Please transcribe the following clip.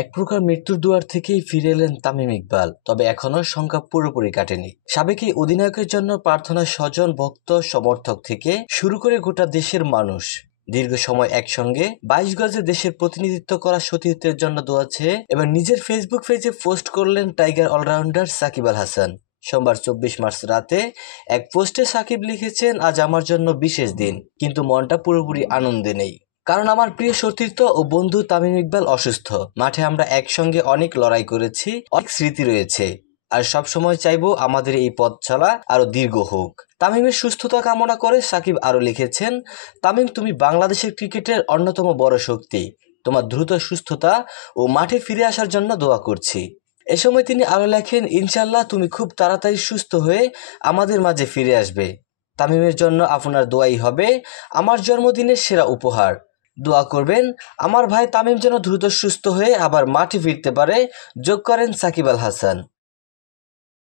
এক প্রকার মৃত্যুর দুয়ার থেকেই ফিরে এলেন তামিম ইকবাল। তবে এখনো শঙ্কা পুরোপুরি কাটেনি। সাবেক এই অধিনায়কের জন্য প্রার্থনা স্বজন, ভক্ত, সমর্থক থেকে শুরু করে গোটা দেশের মানুষ। দীর্ঘ সময় একসঙ্গে 22 গজে দেশের প্রতিনিধিত্ব করা সতীর্থের জন্য দোয়া চেয়ে এবার নিজের ফেসবুক পেজে পোস্ট করলেন টাইগার অলরাউন্ডার সাকিব আল হাসান। সোমবার 24 মার্চ রাতে এক পোস্টে সাকিব লিখেছেন, আজ আমার জন্য বিশেষ দিন, কিন্তু মনটা পুরোপুরি আনন্দে নেই। কারণ আমার প্রিয় সতীর্থ ও বন্ধু তামিম ইকবাল অসুস্থ। মাঠে আমরা একসঙ্গে অনেক লড়াই করেছি, অনেক স্মৃতি রয়েছে, আর সব সময় চাইবো আমাদের এই পথ চলা আরো দীর্ঘ হোক। তামিমের সুস্থতা কামনা করে সাকিব আরো লিখেছেন, তামিম, তুমি বাংলাদেশের ক্রিকেটের অন্যতম বড় শক্তি। তোমার দ্রুত সুস্থতা ও মাঠে ফিরে আসার জন্য দোয়া করছি। এ সময় তিনি আরো লেখেন, ইনশাল্লাহ তুমি খুব তাড়াতাড়ি সুস্থ হয়ে আমাদের মাঝে ফিরে আসবে। তামিমের জন্য আপনার দোয়াই হবে আমার জন্মদিনের সেরা উপহার। দোয়া করবেন আমার ভাই তামিম যেন দ্রুত সুস্থ হয়ে আবার মাঠে ফিরতে পারে, যোগ করেন সাকিব আল হাসান।